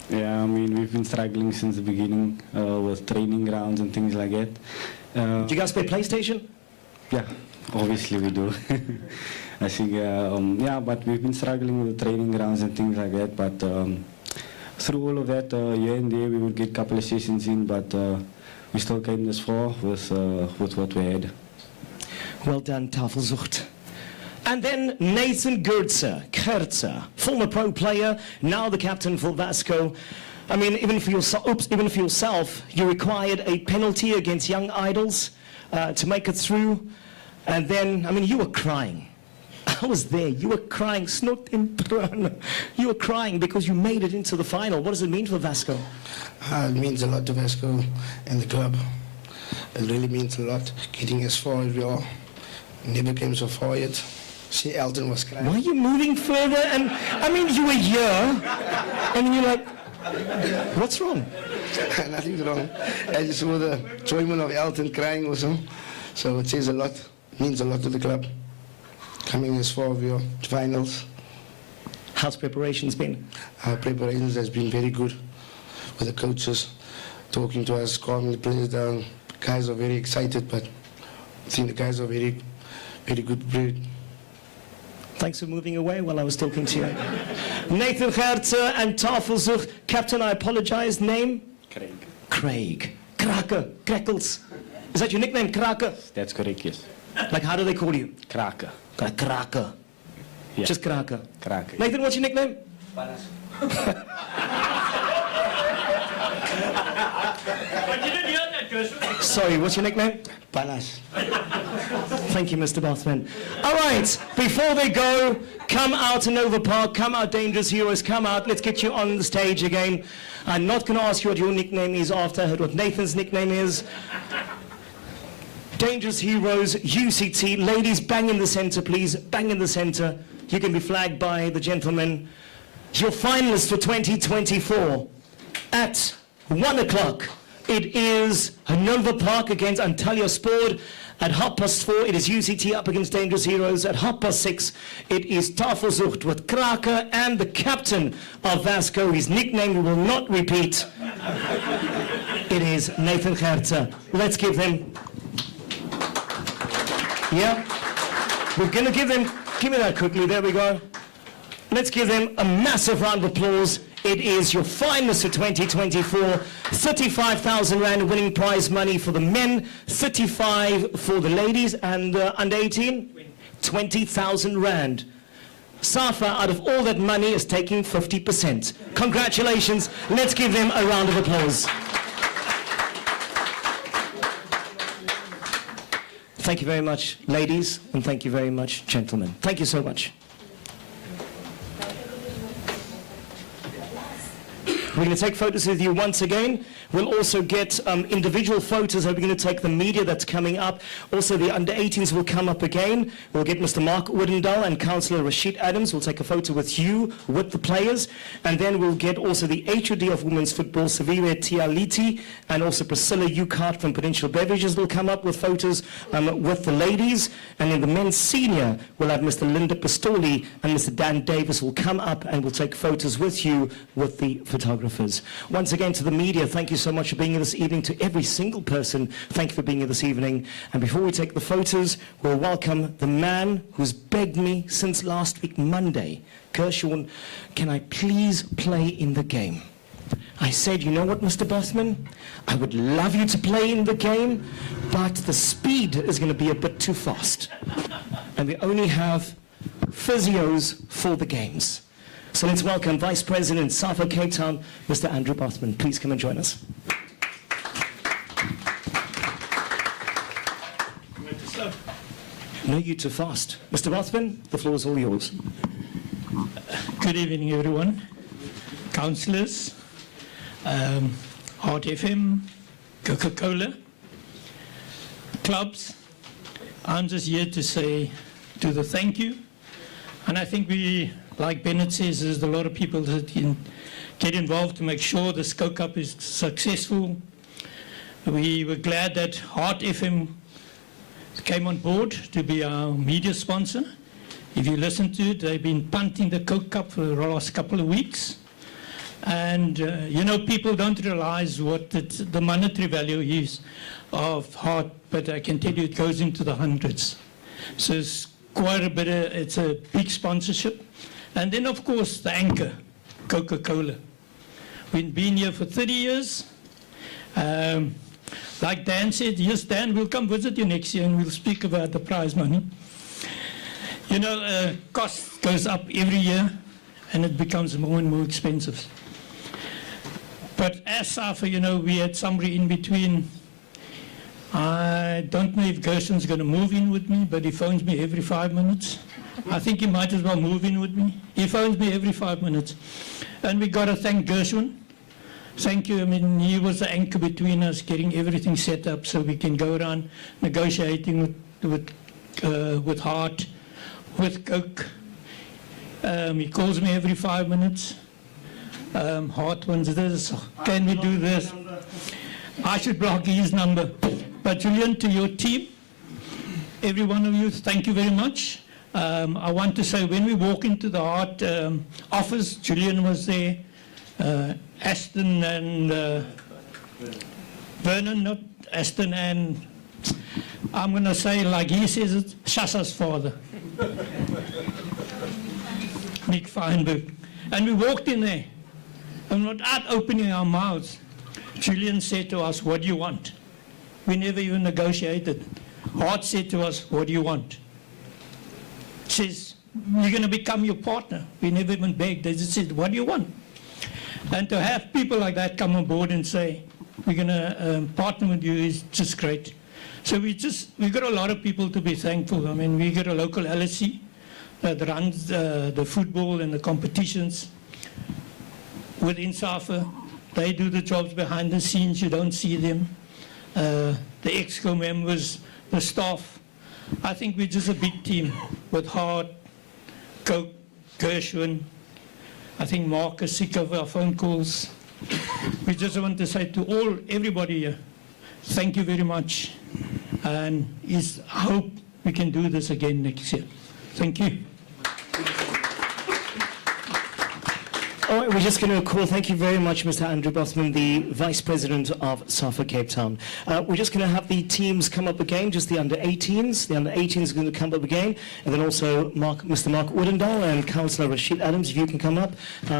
Yeah, I mean, we've been struggling since the beginning with training grounds and things like that. Do you guys play PlayStation? Yeah, obviously we do. I think, yeah, but we've been struggling with the training grounds and things like that. But through all of that, here and there, we would get a couple of sessions in, but we still came this far with what we had. Well done, Tafelzucht. And then Nathan Gertzer, former pro player, now the captain for Vasco. I mean, even for yourself, you required a penalty against Young Idols to make it through. And then, I mean, you were crying. I was there. You were crying. Snot in traan. You were crying because you made it into the final. What does it mean for Vasco? It means a lot to Vasco and the club. It really means a lot. Getting as far as we are. Never came so far yet. See, Elton was crying. Why are you moving further? And I mean, you were here, and you're like, what's wrong? Nothing's wrong. I just saw the enjoyment of Elton crying also. So it says a lot, means a lot to the club. Coming as far as we are to finals. How's preparations been? Our preparations has been very good with the coaches, talking to us, calming the players down. Guys are very excited, but I think the guys are very, very good breed. Thanks for moving away while I was talking to you. Nathan Gertzer and Tafelzucht. Captain, I apologize. Name? Craig. Kraker. Crackles. Is that your nickname, Kraker? That's correct, yes. Like, how do they call you? Kraker. Kraker. Yeah. Just Kraker. Kraker. Nathan, what's your nickname? I didn't hear that, Joshua. Sorry, what's your nickname? Panas. Thank you, Mr. Bothman. All right, before they go, come out to Nova Park, come out, Dangerous Heroes, come out. Let's get you on the stage again. I'm not going to ask you what your nickname is after I heard what Nathan's nickname is. Dangerous Heroes, UCT. Ladies, bang in the center, please. Bang in the center. You can be flagged by the gentlemen. Your finalists for 2024 at 1 o'clock. It is Nova Park against Antalya Sport. At 4:30, it is UCT up against Dangerous Heroes. At 6:30, it is Tafelzucht with Kraker and the captain of Vasco. His nickname we will not repeat. It is Nathan Gertzer. Let's give them... Yeah? We're going to give them... Give me that quickly. There we go. Let's give them a massive round of applause. It is your finalists for 2024. 35,000 Rand winning prize money for the men, 35 for the ladies, and under 18, 20,000 Rand. Safa, out of all that money, is taking 50%. Congratulations. Let's give them a round of applause. Thank you very much, ladies, and thank you very much, gentlemen. Thank you so much. We're going to take photos with you once again. We'll also get individual photos. We're going to take the media that's coming up. Also, the under-18s will come up again. We'll get Mr. Mark Woodendal and Councillor Rashid Adams. We'll take a photo with you, with the players. And then we'll get also the HOD of women's football, Savire Tialiti, and also Priscilla Ukart from Prudential Beverages will come up with photos with the ladies. And in the men's senior, we'll have Mr. Linda Pistoli and Mr. Dan Davis will come up and we'll take photos with you with the photographers. Once again, to the media, thank you so much for being here this evening. To every single person, thank you for being here this evening. And before we take the photos, we'll welcome the man who's begged me since last week, Monday. Gershon, can I please play in the game? I said, you know what, Mr. Bothman? I would love you to play in the game, but the speed is going to be a bit too fast. And we only have physios for the games. So let's welcome Vice President, SAFA Cape Town, Mr. Andrew Bothman. Please come and join us. No, you too fast. Mr. Bothman, the floor is all yours. Good evening, everyone. Councillors, Heart FM, Coca-Cola, clubs. I'm just here to say to the thank you. And I think we, like Bennett says, there's a lot of people that get involved to make sure the SCO Cup is successful. We were glad that Heart FM came on board to be our media sponsor. If you listen to it, they've been punting the Coke Cup for the last couple of weeks. And, you know, people don't realize what the monetary value is of Heart, but I can tell you it goes into the hundreds. So it's quite a bit it's a big sponsorship. And then, of course, the anchor, Coca-Cola. We've been here for 30 years. Like Dan said, yes, Dan, we'll come visit you next year and we'll speak about the prize money. You know, cost goes up every year and it becomes more and more expensive. But as SAFA, you know, we had somebody in between. I don't know if Gerson's going to move in with me, but he phones me every 5 minutes. I think he might as well move in with me. He phones me every 5 minutes. And we got to thank Gershon. Thank you. I mean, he was the anchor between us, getting everything set up so we can go around negotiating with Heart, with Coke. He calls me every 5 minutes. Heart wants this. Can we do this? I should block his number. But Julian, to your team, every one of you, thank you very much. I want to say when we walk into the Heart office, Julian was there. Aston and Vernon, not Aston, and I'm going to say, like he says it, Shasa's father, Nick Feinberg. And we walked in there, and without opening our mouths, Julian said to us, what do you want? We never even negotiated. Hart said to us, what do you want? Says, we're going to become your partner. We never even begged. They just said, what do you want? And to have people like that come on board and say, we're going to partner with you is just great. So we got a lot of people to be thankful. I mean, we got a local LSC that runs the football and the competitions within SAFA. They do the jobs behind the scenes. You don't see them. The EXCO members, the staff. I think we're just a big team with Hart, Coke, Gershwin. I think Mark is sick of our phone calls. We just want to say to everybody here, thank you very much. And I hope we can do this again next year. Thank you. All right, we're just going to call, thank you very much, Mr. Andrew Bothman, the Vice President of SAFA Cape Town. We're just going to have the teams come up again, just the under-18s. The under-18s are going to come up again. And then also Mr. Mark Oudendal and Councillor Rashid Adams, if you can come up.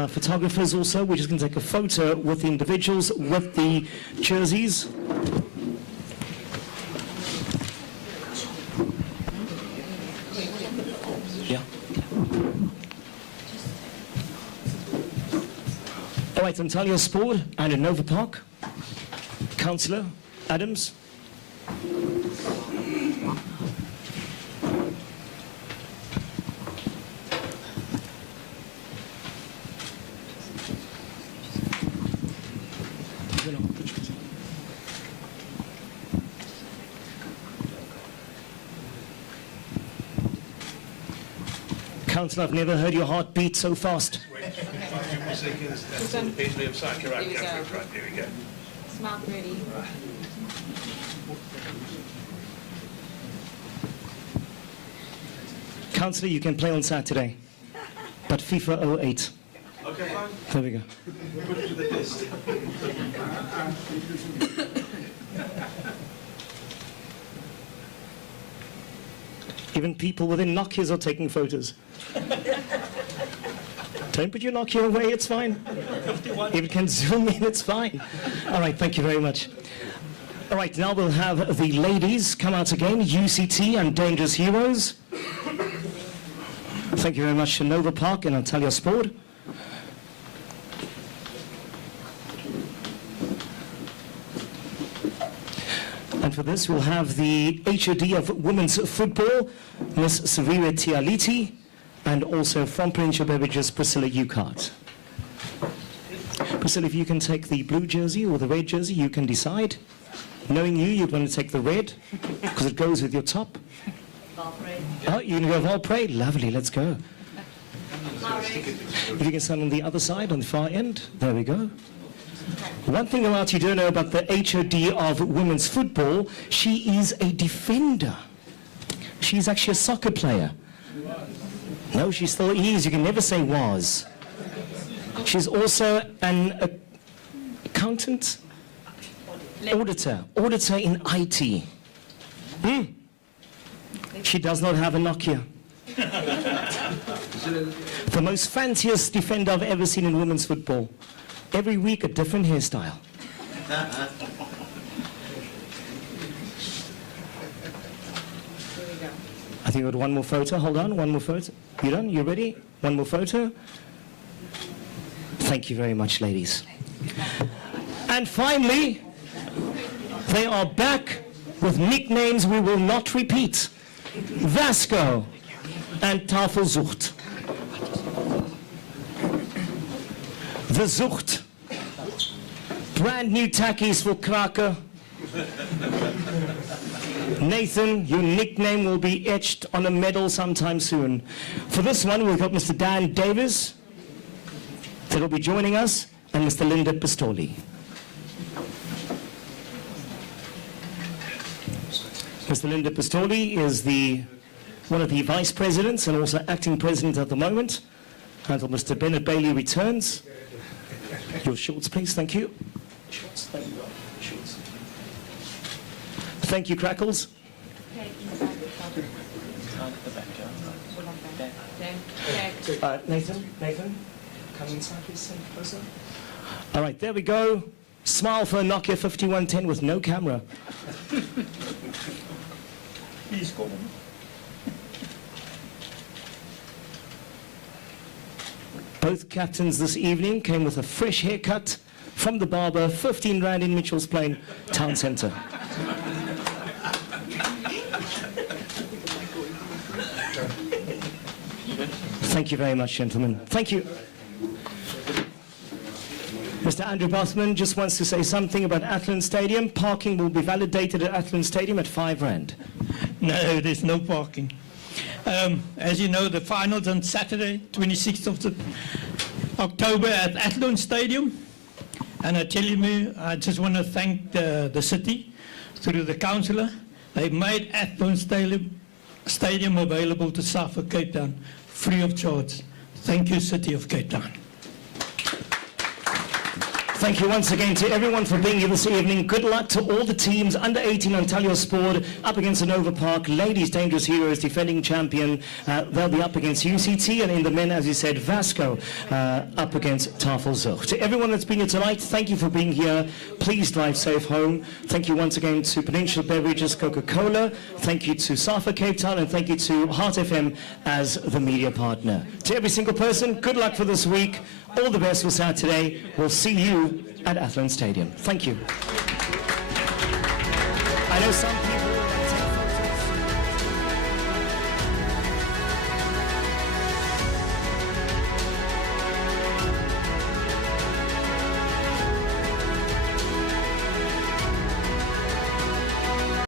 Photographers also, we're just going to take a photo with the individuals, with the jerseys. Yeah. All right, Antalya Sport and in Nova Park. Councillor Adams. Councillor, I've never heard your heart beat so fast. Here we go. Smart ready. Councillor, you can play on Saturday, but FIFA 08. Okay, fine. There we go. Put it to the test. Even people within Nokias are taking photos. Don't put your Nokia away, it's fine. If it can zoom in, it's fine. All right, thank you very much. All right, now we'll have the ladies come out again, UCT and Dangerous Heroes. Thank you very much, Handover Park and Antalya Sport. And for this, we'll have the HOD of Women's Football, Ms. Sarira Tialiti, and also from Provincial Beverages, Priscilla Ukart. Priscilla, if you can take the blue jersey or the red jersey, you can decide. Knowing you, you'd want to take the red, because it goes with your top. Oh, you're going to go Valpray? Lovely, let's go. If you can stand on the other side, on the far end, there we go. One thing about you don't know about the HOD of Women's Football, she is a defender. She's actually a soccer player. No, she still is. You can never say was. She's also an accountant, auditor in IT. She does not have a Nokia. The most fanciest defender I've ever seen in women's football. Every week a different hairstyle. I think we got one more photo. Hold on, one more photo. You done? You ready? One more photo. Thank you very much, ladies. And finally, they are back with nicknames we will not repeat. Vasco and Tafelzucht. The Zucht. Brand new tackies for Kraken. Nathan, your nickname will be etched on a medal sometime soon. For this one, we've got Mr. Dan Davis, that will be joining us, and Mr. Linda Pistoli. Mr. Linda Pistoli is one of the vice presidents and also acting president at the moment, until Mr. Bennett Bailey returns. Your shorts, please. Thank you. Shorts, thank you. Shorts. Thank you, Crackles. Nathan, come inside, please. Stand closer. All right, there we go. Smile for a Nokia 5110 with no camera. Please go on. Both captains this evening came with a fresh haircut from the barber, 15 Rand in Mitchell's Plain Town Centre. Thank you very much, gentlemen. Thank you. Mr. Andrew Bothman just wants to say something about Athlone Stadium. Parking will be validated at Athlone Stadium at 5 Rand. No, there's no parking. As you know, the finals on Saturday, 26th of October at Athlone Stadium. And I tell you, I just want to thank the city through the councillor. They made Athlone Stadium available to South of Cape Town, free of charge. Thank you, City of Cape Town. Thank you once again to everyone for being here this evening. Good luck to all the teams. Under 18 Antalya Sport up against Handover Park. Ladies Dangerous Heroes defending champion. They'll be up against UCT. And in the men, as you said, Vasco up against Tafelzucht. To everyone that's been here tonight, thank you for being here. Please drive safe home. Thank you once again to Provincial Beverages Coca-Cola. Thank you to SAFA Cape Town. And thank you to Heart FM as the media partner. To every single person, good luck for this week. All the best for Saturday. We'll see you at Athlone Stadium. Thank you. I know some people...